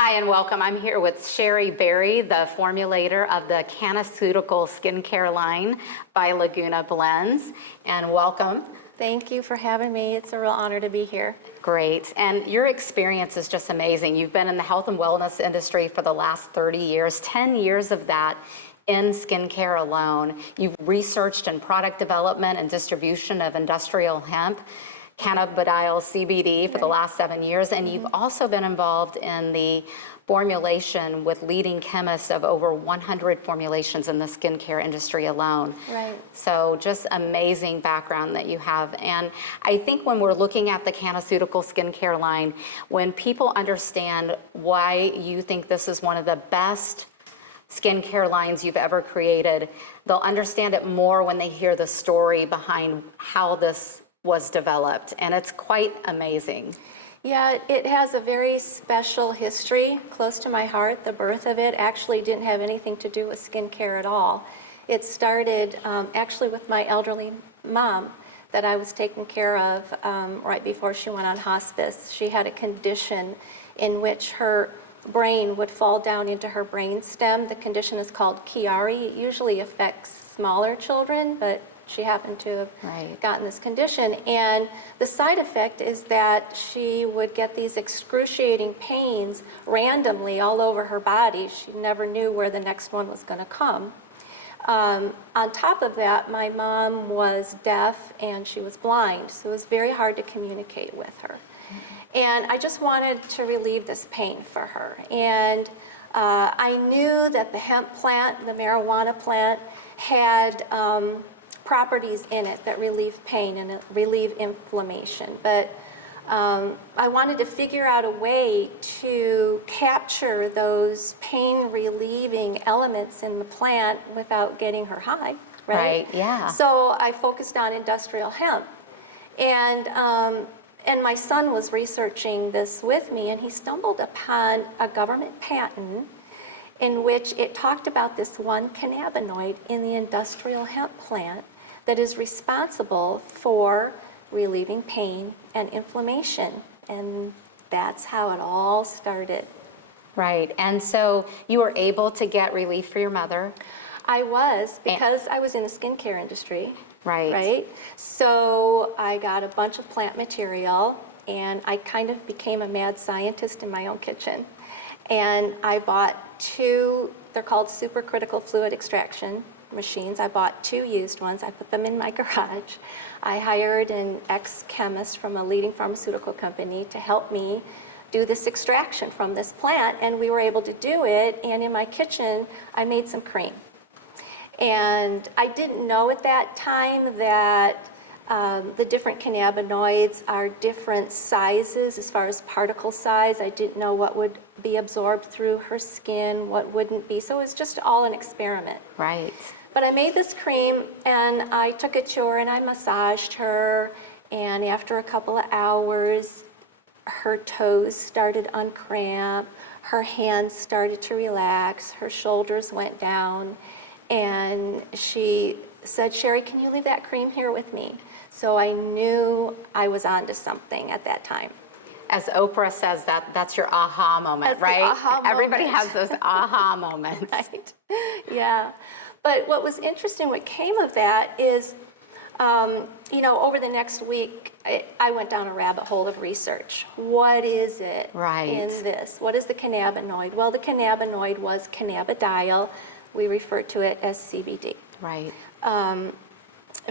Hi and welcome. I'm here with Sherrie Berry, the formulator of the Cannaceutical skincare line by Laguna Blends. And welcome. Thank you for having me. It's a real honor to be here. Great. And your experience is just amazing. You've been in the health and wellness industry for the last 30 years, 10 years of that in skincare alone. You've researched in product development and distribution of industrial hemp, cannabidiol CBD for the last 7 years, and you've also been involved in the formulation with leading chemists of over 100 formulations in the skincare industry alone. Right. So just amazing background that you have. And I think when we're looking at the Cannaceutical skincare line, when people understand why you think this is one of the best skincare lines you've ever created, they'll understand it more when they hear the story behind how this was developed, and it's quite amazing. Yeah, it has a very special history close to my heart. The birth of it actually didn't have anything to do with skincare at all. It started actually with my elderly mom that I was taking care of right before she went on hospice. She had a condition in which her brain would fall down into her brain stem. The condition is called Chiari. It usually affects smaller children, but she happened to have gotten this condition. And the side effect is that she would get these excruciating pains randomly all over her body. She never knew where the next one was going to come. On top of that, my mom was deaf and she was blind, so it was very hard to communicate with her. And I just wanted to relieve this pain for her. And I knew that the hemp plant, the marijuana plant, had properties in it that relieve pain and relieve inflammation. But I wanted to figure out a way to capture those pain relieving elements in the plant without getting her high, right? Yeah. So I focused on industrial hemp. And my son was researching this with me, and he stumbled upon a government patent in which it talked about this one cannabinoid in the industrial hemp plant that is responsible for relieving pain and inflammation. And that's how it all started. Right. And so you were able to get relief for your mother? I was, because I was in the skincare industry. Right. So I got a bunch of plant material, and I kind of became a mad scientist in my own kitchen. And I bought two, they're called supercritical fluid extraction machines. I bought two used ones. I put them in my garage. I hired an ex-chemist from a leading pharmaceutical company to help me do this extraction from this plant, and we were able to do it. And in my kitchen, I made some cream. And I didn't know at that time that the different cannabinoids are different sizes as far as particle size. I didn't know what would be absorbed through her skin, what wouldn't be. So it was just all an experiment. Right. But I made this cream, and I took it to her, and I massaged her. And after a couple of hours, her toes started uncramp, her hands started to relax, her shoulders went down. And she said, "Sherrie, can you leave that cream here with me?" So I knew I was onto something at that time. As Oprah says, that's your aha moment, That's right? the aha moment. Everybody has those aha moments. Right. Yeah. But what was interesting, what came of that is, over the next week, I went down a rabbit hole of research. What is it in this? What is the cannabinoid? Well, the cannabinoid was cannabidiol. We refer to it as CBD. Right.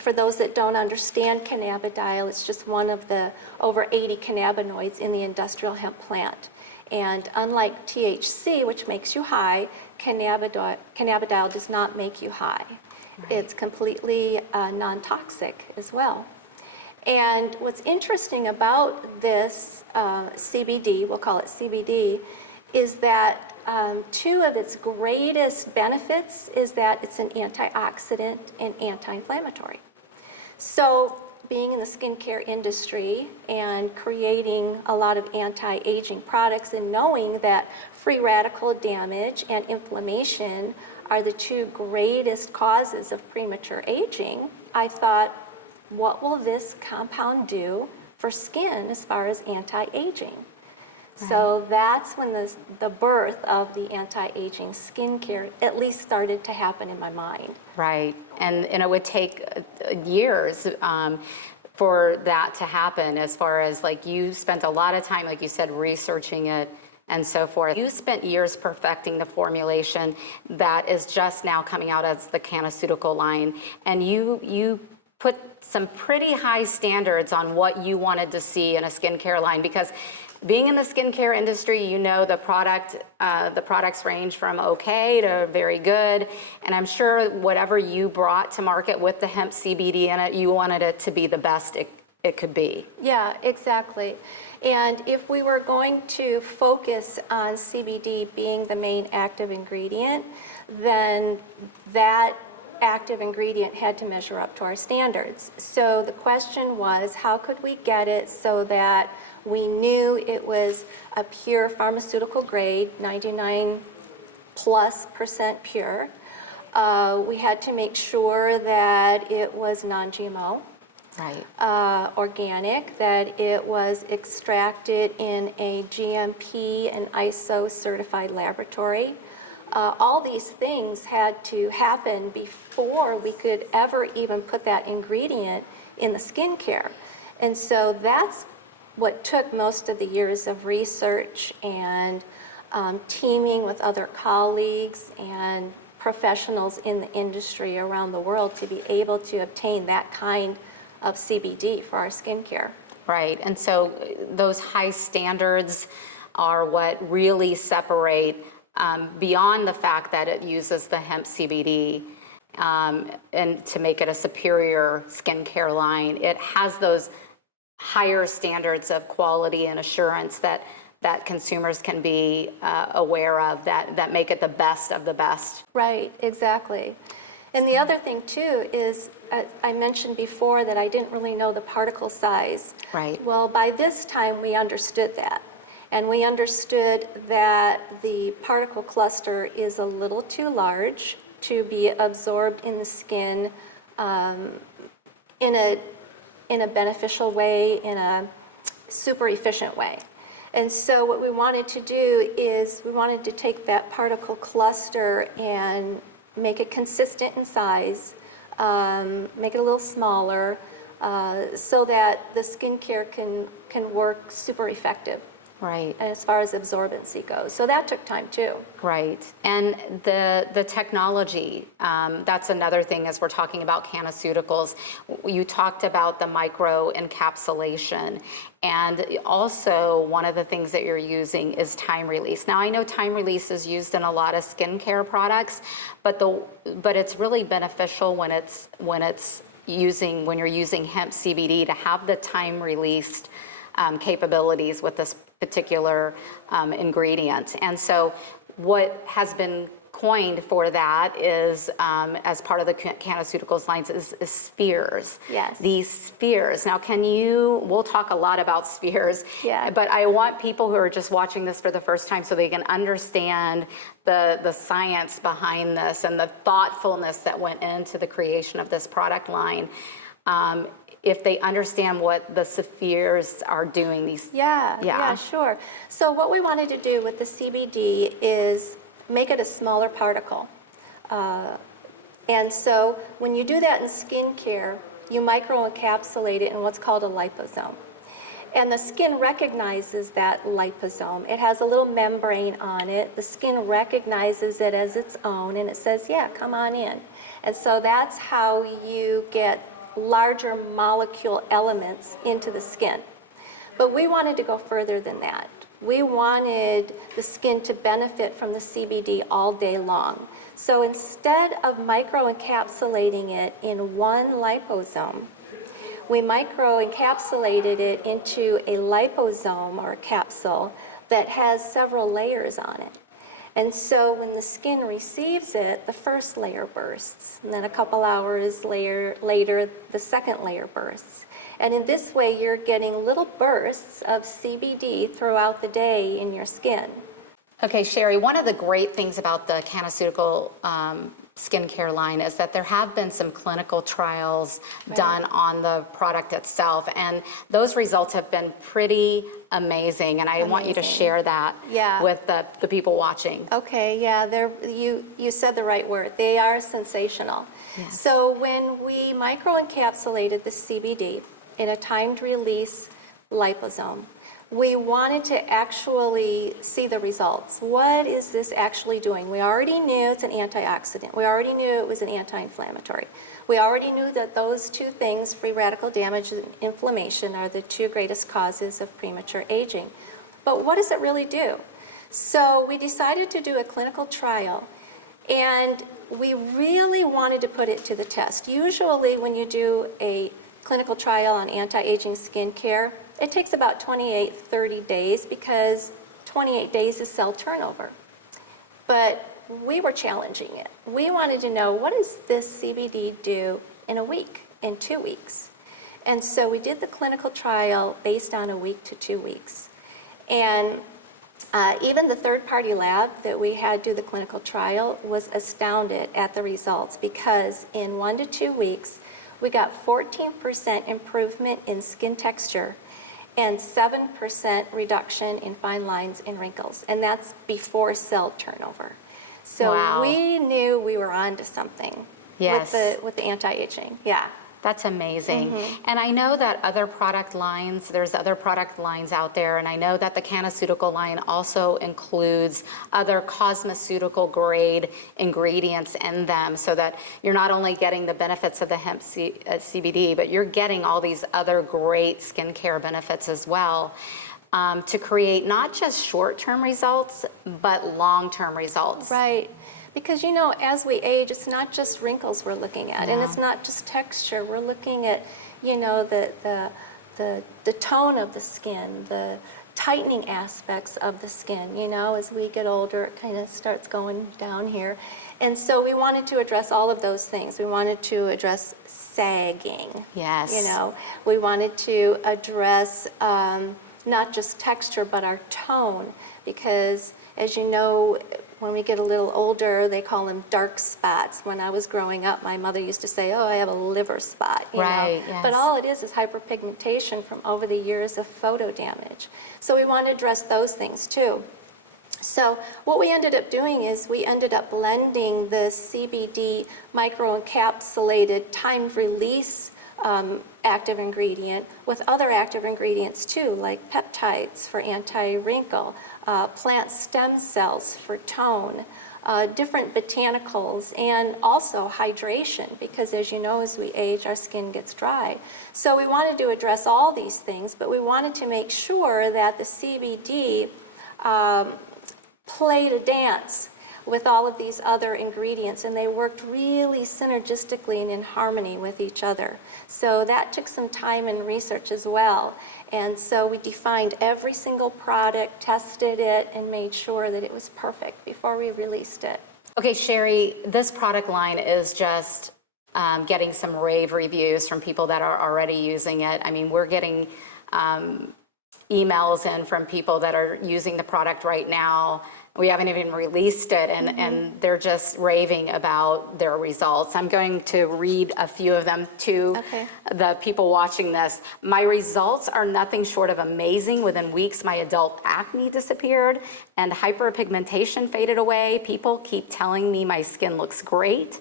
For those that don't understand cannabidiol, it's just one of the over 80 cannabinoids in the industrial hemp plant. And unlike THC, which makes you high, cannabidiol does not make you high. Right. It's completely non-toxic as well. And what's interesting about this CBD, we'll call it CBD, is that two of its greatest benefits is that it's an antioxidant and anti-inflammatory. So being in the skincare industry and creating a lot of anti-aging products and knowing that free radical damage and inflammation are the two greatest causes of premature aging, I thought, what will this compound do for skin as far as anti-aging? So that's when the birth of the anti-aging skincare at least started to happen in my mind. Right, and it would take years for that to happen, as far as like you spent a lot of time, like you said, researching it and so forth. You spent years perfecting the formulation that is just now coming out as the Cannaceutical line, and you put some pretty high standards on what you wanted to see in a skincare line, because being in the skincare industry, you know the products range from okay to very good, and I'm sure whatever you brought to market with the hemp CBD in it, you wanted it to be the best it could be. Yeah, exactly. And if we were going to focus on CBD being the main active ingredient, then that active ingredient had to measure up to our standards. So the question was, how could we get it so that we knew it was a pure pharmaceutical grade, 99+% pure. We had to make sure that it was non-GMO. Right. Organic, that it was extracted in a GMP and ISO certified laboratory. All these things had to happen before we could ever even put that ingredient in the skincare. And so that's what took most of the years of research and teaming with other colleagues and professionals in the industry around the world to be able to obtain that kind of CBD for our skincare. Right, and so those high standards are what really separate, beyond the fact that it uses the hemp CBD and to make it a superior skincare line. It has those higher standards of quality and assurance that consumers can be aware of, that make it the best of the best. Right, exactly. And the other thing too is, I mentioned before that I didn't really know the particle size. Right. Well, by this time we understood that. And we understood that the particle cluster is a little too large to be absorbed in the skin in a beneficial way, in a super efficient way. And so what we wanted to do is we wanted to take that particle cluster and make it consistent in size, make it a little smaller, so that the skincare can work super effective. Right. And as far as absorbency goes. So that took time too. Right. And the technology, that's another thing as we're talking about Cannaceuticals. You talked about the micro encapsulation. And also one of the things that you're using is time release. Now I know time release is used in a lot of skincare products, but it's really beneficial when you're using hemp CBD to have the time released capabilities with this particular ingredient. And so what has been coined for that is, as part of the Cannaceuticals lines, is spheres. Yes. These spheres. Now we'll talk a lot about spheres, Yeah. but I want people who are just watching this for the first time so they can understand the science behind this and the thoughtfulness that went into the creation of this product line. If they understand what the spheres are doing. Yeah, sure. So what we wanted to do with the CBD is make it a smaller particle. And so when you do that in skincare, you microencapsulate it in what's called a liposome. And the skin recognizes that liposome. It has a little membrane on it. The skin recognizes it as its own, and it says, yeah, come on in. And so that's how you get larger molecule elements into the skin. But we wanted to go further than that. We wanted the skin to benefit from the CBD all day long. So instead of microencapsulating it in one liposome, we microencapsulated it into a liposome or a capsule that has several layers on it. And so when the skin receives it, the first layer bursts, and then a couple hours later, the second layer bursts. And in this way, you're getting little bursts of CBD throughout the day in your skin. Okay, Sherrie, one of the great things about the Cannaceutical skincare line is that there have been some clinical trials done on the product itself, and those results have been pretty amazing, and I want you to share that with the people watching. Okay, yeah, you said the right word. They are sensational. Yes. So when we microencapsulated the CBD in a timed release liposome, we wanted to actually see the results. What is this actually doing? We already knew it's an antioxidant. We already knew it was an anti-inflammatory. We already knew that those two things, free radical damage and inflammation, are the two greatest causes of premature aging. But what does it really do? So we decided to do a clinical trial, and we really wanted to put it to the test. Usually when you do a clinical trial on anti-aging skincare, it takes about 30 days because 28 days is cell turnover. But we were challenging it. We wanted to know, what does this CBD do in a week, in 2 weeks? And so we did the clinical trial based on a week to 2 weeks. And even the third-party lab that we had do the clinical trial was astounded at the results, because in 1 to 2 weeks, we got 14% improvement in skin texture and 7% reduction in fine lines and wrinkles. And that's before cell turnover. So we knew we were onto something with the anti-aging. Yeah. That's amazing. And I know that there's other product lines out there, and I know that the Cannaceutical line also includes other cosmeceutical grade ingredients in them, so that you're not only getting the benefits of the hemp CBD, but you're getting all these other great skincare benefits as well, to create not just short-term results, but long-term results. Right. Because, as we age, it's not just wrinkles we're looking at, and it's not just texture. We're looking at, the tone of the skin, the tightening aspects of the skin. As we get older, it kind of starts going down here. And so we wanted to address all of those things. We wanted to address sagging. Yes. We wanted to address not just texture, but our tone, because, as you know, when we get a little older, they call them dark spots. When I was growing up, my mother used to say, "Oh, I have a liver spot," Right, yes. But all it is hyperpigmentation from over the years of photo damage. So we want to address those things too. So what we ended up doing is we ended up blending the CBD microencapsulated timed release active ingredient with other active ingredients too, like peptides for anti-wrinkle, plant stem cells for tone, different botanicals, and also hydration, because as you know, as we age, our skin gets dry. So we wanted to address all these things, but we wanted to make sure that the CBD played a dance with all of these other ingredients, and they worked really synergistically and in harmony with each other. So that took some time and research as well. And so we defined every single product, tested it, and made sure that it was perfect before we released it. Okay, Sherrie, this product line is just getting some rave reviews from people that are already using it. I mean, we're getting emails in from people that are using the product right now. We haven't even released it, and they're just raving about their results. I'm going to read a few of them to the people watching this. My results are nothing short of amazing. Within weeks, my adult acne disappeared and hyperpigmentation faded away. People keep telling me my skin looks great.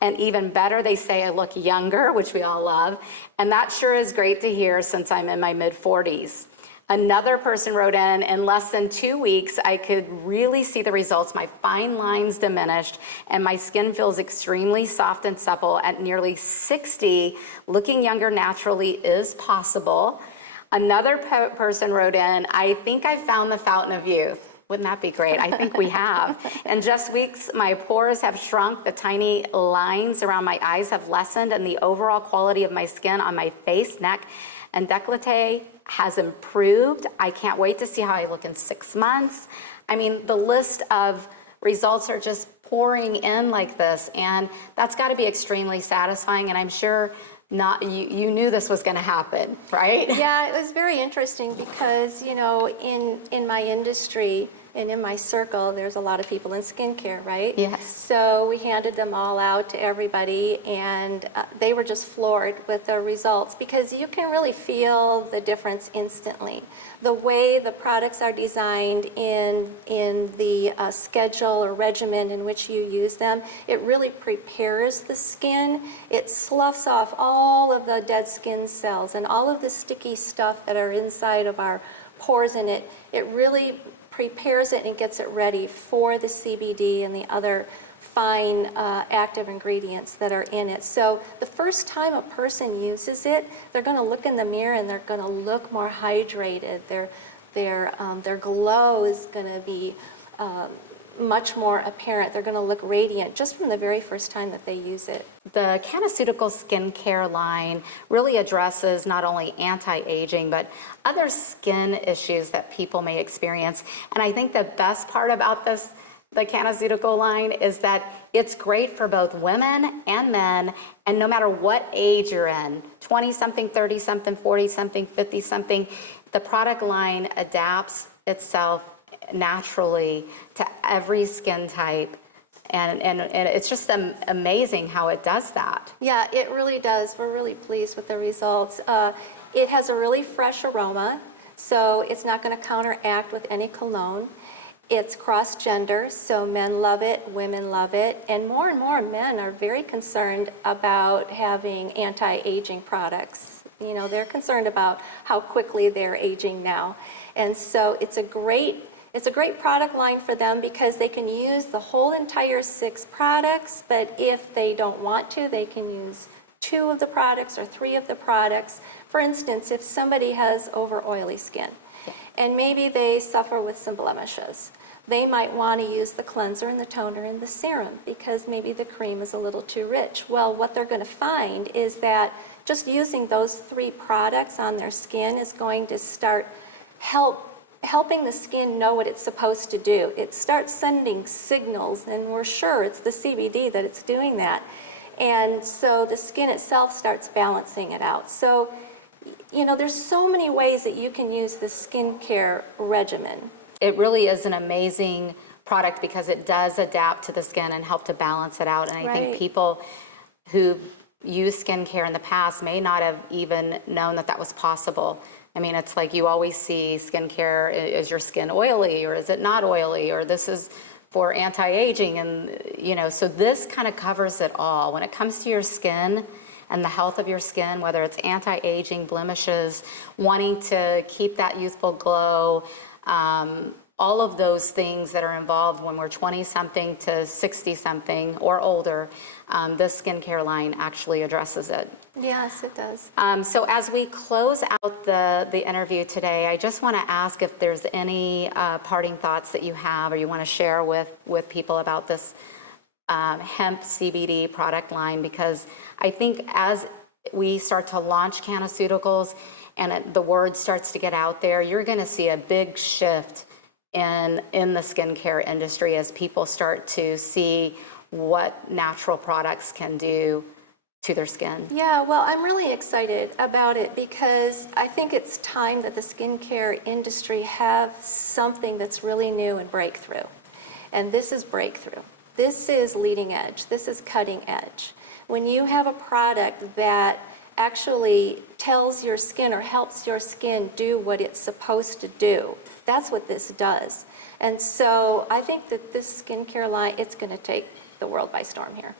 And even better, they say I look younger, which we all love. And that sure is great to hear since I'm in my mid-40s. Another person wrote in less than 2 weeks, I could really see the results. My fine lines diminished, and my skin feels extremely soft and supple. At nearly 60, looking younger naturally is possible. Another person wrote in, I think I found the fountain of youth. Wouldn't that be great? I think we have. In just weeks, my pores have shrunk, the tiny lines around my eyes have lessened, and the overall quality of my skin on my face, neck, and décolleté has improved. I can't wait to see how I look in 6 months. I mean, the list of results are just pouring in like this, and that's got to be extremely satisfying, and I'm sure you knew this was going to happen, right? Yeah, it was very interesting because, in my industry, And in my circle, there's a lot of people in skincare, right? Yes. So we handed them all out to everybody, and they were just floored with the results because you can really feel the difference instantly. The way the products are designed in the schedule or regimen in which you use them, it really prepares the skin. It sloughs off all of the dead skin cells and all of the sticky stuff that are inside of our pores in it. It really prepares it and gets it ready for the CBD and the other fine active ingredients that are in it. So the first time a person uses it, they're going to look in the mirror and they're going to look more hydrated. Their glow is going to be much more apparent. They're going to look radiant just from the very first time that they use it. The Cannaceutical skincare line really addresses not only anti-aging, but other skin issues that people may experience. And I think the best part about this, the Cannaceutical line, is that it's great for both women and men, and no matter what age you're in, 20-something, 30-something, 40-something, 50-something, the product line adapts itself naturally to every skin type. And it's just amazing how it does that. Yeah, it really does. We're really pleased with the results. It has a really fresh aroma, so it's not going to counteract with any cologne. It's cross-gender, so men love it, women love it, and more men are very concerned about having anti-aging products. You know, they're concerned about how quickly they're aging now. And so it's a great product line for them because they can use the whole entire 6 products, but if they don't want to, they can use 2 of the products or 3 of the products. For instance, if somebody has over oily skin and maybe they suffer with some blemishes, they might want to use the cleanser and the toner and the serum because maybe the cream is a little too rich. Well, what they're going to find is that just using those 3 products on their skin is going to start helping the skin know what it's supposed to do. It starts sending signals, and we're sure it's the CBD that it's doing that. And so the skin itself starts balancing it out. So, you know, there's so many ways that you can use the skincare regimen. It really is an amazing product because it does adapt to the skin and help to balance it out. And I think people who used skincare in the past may not have even known that that was possible. I mean, it's like you always see skincare, is your skin oily or is it not oily, or this is for anti-aging, and you know, so this kind of covers it all. When it comes to your skin and the health of your skin, whether it's anti-aging, blemishes, wanting to keep that youthful glow, all of those things that are involved when we're 20-something to 60-something or older, this skincare line actually addresses it. Yes, it does. So as we close out the interview today, I just want to ask if there's any parting thoughts that you have or you want to share with people about this hemp CBD product line, because I think as we start to launch Cannaceuticals and the word starts to get out there, you're going to see a big shift in the skincare industry as people start to see what natural products can do to their skin. Yeah, well, I'm really excited about it because I think it's time that the skincare industry have something that's really new and breakthrough. And this is breakthrough. This is leading edge. This is cutting edge. When you have a product that actually tells your skin or helps your skin do what it's supposed to do, that's what this does. And so I think that this skincare line, it's going to take the world by storm here.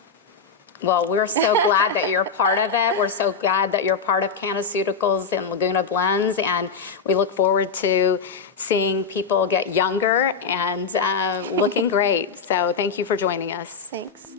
Well, we're so glad that you're part of it. We're so glad that you're part of Cannaceuticals and Laguna Blends, and we look forward to seeing people get younger and looking great. So thank you for joining us. Thanks.